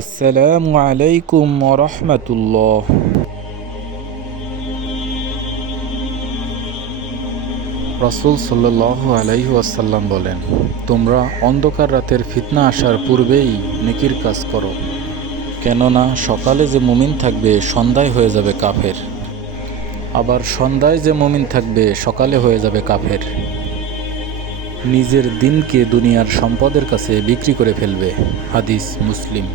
আসসালামু আলাইকুম রহমতুল্লাহ। রসুল সাল্লাহ আলাইহু আসাল্লাম বলেন, তোমরা অন্ধকার রাতের ফিতনা আসার পূর্বেই নেকির কাজ করো। কেননা সকালে যে মুমিন থাকবে, সন্ধ্যায় হয়ে যাবে কাফের। আবার সন্ধ্যায় যে মুমিন থাকবে, সকালে হয়ে যাবে কাফের। নিজের দিনকে দুনিয়ার সম্পদের কাছে বিক্রি করে ফেলবে। হাদিস মুসলিম।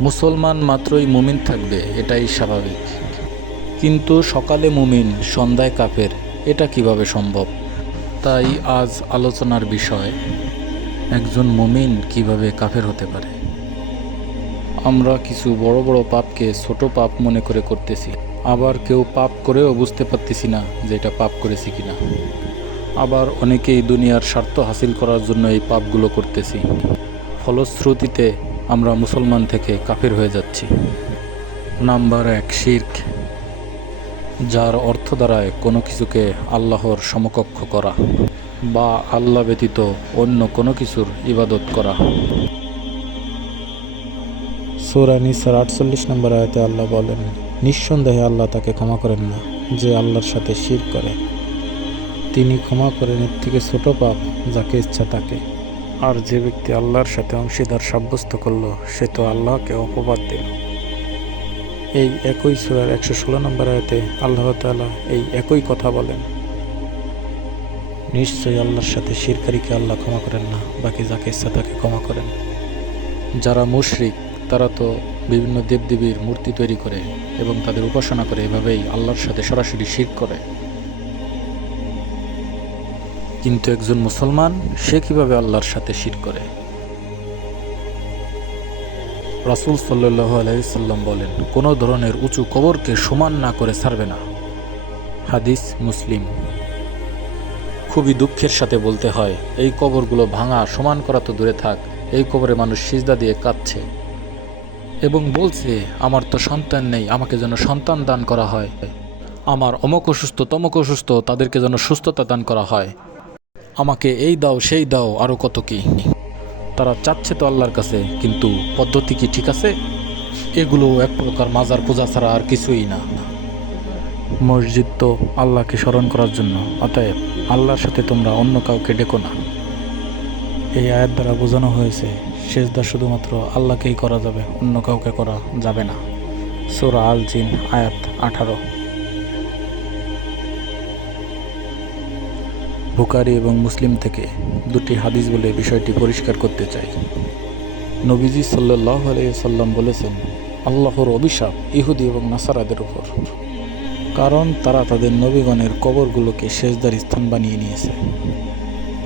মুসলমান মাত্রই মুমিন থাকবে, এটাই স্বাভাবিক। কিন্তু সকালে মুমিন, সন্ধ্যায় কাফের, এটা কীভাবে সম্ভব? তাই আজ আলোচনার বিষয়, একজন মুমিন কীভাবে কাফের হতে পারে? আমরা কিছু বড় বড় পাপকে ছোট পাপ মনে করে করতেছি, আবার কেউ পাপ করেও বুঝতে পারতেছি না যে এটা পাপ করেছি কিনা। আবার অনেকেই দুনিয়ার স্বার্থ হাসিল করার জন্য এই পাপগুলো করতেছি। ফলশ্রুতিতে আমরা মুসলমান থেকে কাফের হয়ে যাচ্ছি। নাম্বার এক, শির্ক, যার অর্থ দ্বারায় কোনো কিছুকে আল্লাহর সমকক্ষ করা বা আল্লাহ ব্যতীত অন্য কোনো কিছুর ইবাদত করা। সুরা নিসার আটচল্লিশ নম্বর আয়তে আল্লাহ বলেন, নিঃসন্দেহে আল্লাহ তাকে ক্ষমা করেন না যে আল্লাহর সাথে শির করে। তিনি ক্ষমা করেন এর থেকে ছোট পাপ যাকে ইচ্ছা তাকে আর যে ব্যক্তি আল্লাহর সাথে অংশীদার সাব্যস্ত করল, সে তো আল্লাহকে অপবাদ দিল। এই একই সুরার একশো ষোলো নম্বর আয়তে আল্লাহ তাআলা এই একই কথা বলেন। নিশ্চয়ই আল্লাহর সাথে শিরকারীকে আল্লাহ ক্ষমা করেন না, বাকি যাকে ইচ্ছা তাকে ক্ষমা করেন। যারা মুশরিক, তারা তো বিভিন্ন দেবদেবীর মূর্তি তৈরি করে এবং তাদের উপাসনা করে, এভাবেই আল্লাহর সাথে সরাসরি শির করে। কিন্তু একজন মুসলমান, সে কীভাবে আল্লাহর সাথে শির করে? রাসুল সাল্লাহ বলেন, কোনো ধরনের উঁচু কবরকে সমান না করে ছাড়বে না। হাদিস মুসলিম। খুবই দুঃখের সাথে বলতে হয়, এই কবরগুলো ভাঙা, সমান করা তো দূরে থাক, এই কবরে মানুষ সিজদা দিয়ে কাঁদছে। এবং বলছে, আমার তো সন্তান নেই, আমাকে যেন সন্তান দান করা হয়। আমার অমক অসুস্থ, তমক অসুস্থ, তাদেরকে যেন সুস্থতা দান করা হয়। আমাকে এই দাও, সেই দাও আরও কত কি? তারা চাচ্ছে তো আল্লাহর কাছে, কিন্তু পদ্ধতি কি ঠিক আছে? এগুলো এক প্রকার মাজার পূজা ছাড়া আর কিছুই না। মসজিদ তো আল্লাহকে স্মরণ করার জন্য, অতএব আল্লাহর সাথে তোমরা অন্য কাউকে ডেকো না। এই আয়াত দ্বারা বোঝানো হয়েছে, সেজদা শুধুমাত্র আল্লাহকেই করা যাবে, অন্য কাউকে করা যাবে না। সুরা আল জিন, আয়াত আঠারো। বুকারি এবং মুসলিম থেকে দুটি হাদিস বলে বিষয়টি পরিষ্কার করতে চাই। নবীজি সাল্লাহ সাল্লাম বলেছেন, আল্লাহর অভিশাপ ইহুদি এবং নাসারাদের উপর। কারণ তারা তাদের নবীগণের কবরগুলোকে শেষদার স্থান বানিয়ে নিয়েছে।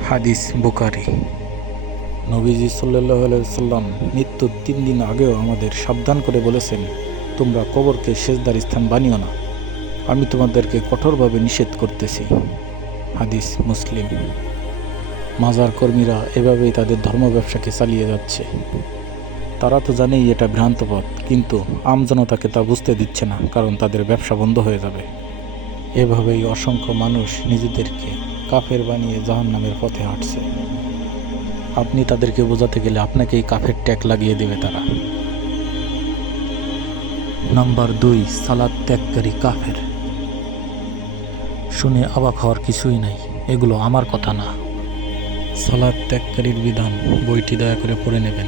হাদিস বুকারি নবীজি সাল্লাহ সাল্লাম মৃত্যুর তিন দিন আগেও আমাদের সাবধান করে বলেছেন, তোমরা কবরকে শেষদার স্থান বানিও না। আমি তোমাদেরকে কঠোরভাবে নিষেধ করতেছি। হাদিস, মুসলিম। মাজার কর্মীরা এভাবেই তাদের ধর্ম ব্যবসাকে চালিয়ে যাচ্ছে। তারা তো জানেই এটা ভ্রান্ত পথ, কিন্তু আমজনতাকে তা বুঝতে দিচ্ছে না, কারণ তাদের ব্যবসা বন্ধ হয়ে যাবে। এভাবেই অসংখ্য মানুষ নিজেদেরকে কাফের বানিয়ে জাহান নামের পথে হাঁটছে। আপনি তাদেরকে বোঝাতে গেলে আপনাকেই কাফের ট্যাগ লাগিয়ে দেবে তারা। নাম্বার দুই সালাদ ত্যাগকারী কাফের। শুনে অবাক হওয়ার কিছুই নাই। এগুলো আমার কথা না। সালাদ ত্যাগকারীর বিধান বইটি দয়া করে পড়ে নেবেন।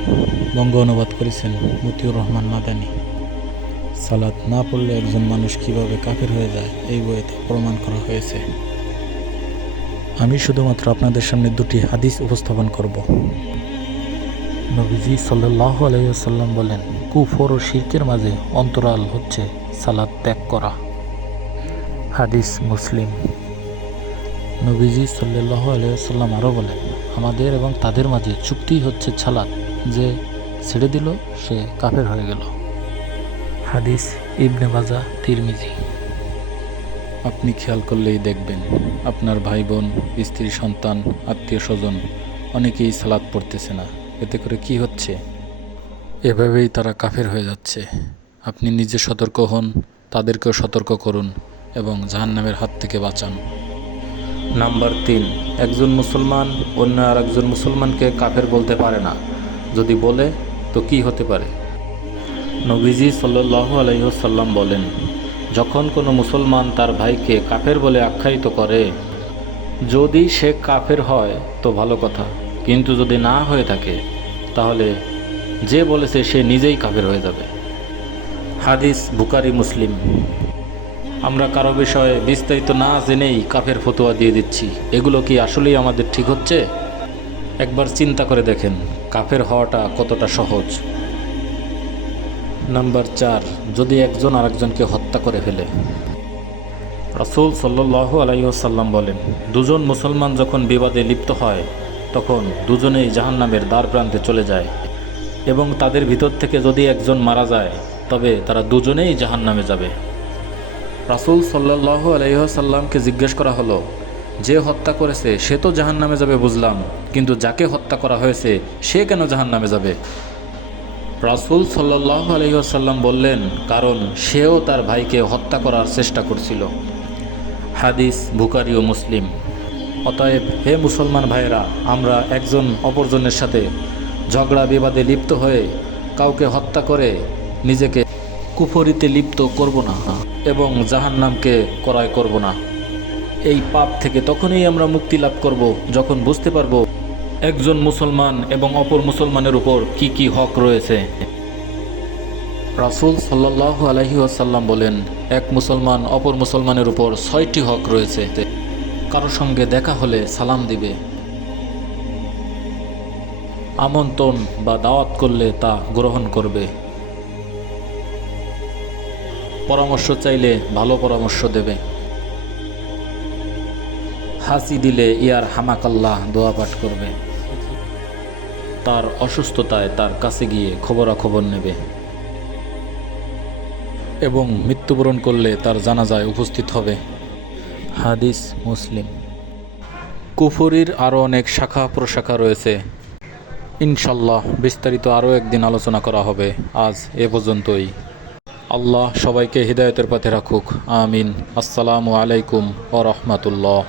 বঙ্গ অনুবাদ করেছেন মতিউর রহমান মাদানী। সালাদ না পড়লে একজন মানুষ কীভাবে কাফের হয়ে যায় এই বইতে প্রমাণ করা হয়েছে। আমি শুধুমাত্র আপনাদের সামনে দুটি হাদিস উপস্থাপন করব। নবীজি সাল্লাহ আলাইসাল্লাম বলেন কুফর ও শির্কের মাঝে অন্তরাল হচ্ছে সালাদ ত্যাগ করা। হাদিস মুসলিম। নবীজি সাল্লাহ আলাইসাল্লাম আরও বলেন, আমাদের এবং তাদের মাঝে চুক্তি হচ্ছে ছালাত যে ছেড়ে দিল, সে কাফের হয়ে গেল। হাদিস ইবনে মাজা তিরমিজি। আপনি খেয়াল করলেই দেখবেন, আপনার ভাই বোন স্ত্রী, সন্তান আত্মীয় স্বজন অনেকেই সালাদ পড়তেছে না। এতে করে কি হচ্ছে? এভাবেই তারা কাফের হয়ে যাচ্ছে। আপনি নিজে সতর্ক হন, তাদেরকেও সতর্ক করুন। এবং জাহান্নামের হাত থেকে বাঁচান। নাম্বার তিন, একজন মুসলমান অন্য আর একজন মুসলমানকে কাফের বলতে পারে না। যদি বলে, তো কি হতে পারে? নবীজি সাল্লু আলাইসাল্লাম বলেন, যখন কোনো মুসলমান তার ভাইকে কাফের বলে আখ্যায়িত করে, যদি সে কাফের হয়, তো ভালো কথা। কিন্তু যদি না হয়ে থাকে, তাহলে যে বলেছে সে নিজেই কাফের হয়ে যাবে। হাদিস বুকারি মুসলিম। আমরা কারও বিষয়ে বিস্তারিত না জেনেই কাফের ফতোয়া দিয়ে দিচ্ছি। এগুলো কি আসলেই আমাদের ঠিক হচ্ছে? একবার চিন্তা করে দেখেন, কাফের হওয়াটা কতটা সহজ। নাম্বার চার, যদি একজন আরেকজনকে হত্যা করে ফেলে। রাসুল সাল্লু আলাইসাল্লাম বলেন, দুজন মুসলমান যখন বিবাদে লিপ্ত হয়, তখন দুজনেই জাহান্নামের দ্বার প্রান্তে চলে যায় এবং তাদের ভিতর থেকে যদি একজন মারা যায়, তবে তারা দুজনেই জাহান্নামে যাবে। রাসুল সাল্লাহ আলাইসাল্লামকে জিজ্ঞেস করা হলো, যে হত্যা করেছে, সে তো জাহান্নামে যাবে বুঝলাম, কিন্তু যাকে হত্যা করা হয়েছে, সে কেন জাহান্নামে যাবে? রাসুল সাল্লাহ আলহিহাসাল্লাম বললেন, কারণ সেও তার ভাইকে হত্যা করার চেষ্টা করছিল। হাদিস বুকারি ও মুসলিম। অতএব, হে মুসলমান ভাইয়েরা, আমরা একজন অপরজনের সাথে ঝগড়া বিবাদে লিপ্ত হয়ে কাউকে হত্যা করে নিজেকে কুফরিতে লিপ্ত করব না এবং জাহান্নামকে ক্রয় করব না। এই পাপ থেকে তখনই আমরা মুক্তি লাভ করব যখন বুঝতে পারব একজন মুসলমান এবং অপর মুসলমানের উপর কি কি হক রয়েছে। রাসুল সাল্লাহ আলহি আসাল্লাম বলেন, এক মুসলমান অপর মুসলমানের উপর ছয়টি হক রয়েছে। কারও সঙ্গে দেখা হলে সালাম দিবে। আমন্ত্রণ বা দাওয়াত করলে তা গ্রহণ করবে। পরামর্শ চাইলে ভালো পরামর্শ দেবে। হাসি দিলে ইয়ার হামাকাল্লাহ দোয়া পাঠ করবে। তার অসুস্থতায় তার কাছে গিয়ে খবরাখবর নেবে। এবং মৃত্যুবরণ করলে তার জানাজায় উপস্থিত হবে। হাদিস মুসলিম। কুফুরির আরও অনেক শাখা প্রশাখা রয়েছে। ইনশাল্লাহ বিস্তারিত আরও একদিন আলোচনা করা হবে। আজ এ পর্যন্তই। আল্লাহ সবাইকে হৃদায়তের পথে রাখুক। আমিন। আসসালামু আলাইকুম ও রহমতুল্লাহ।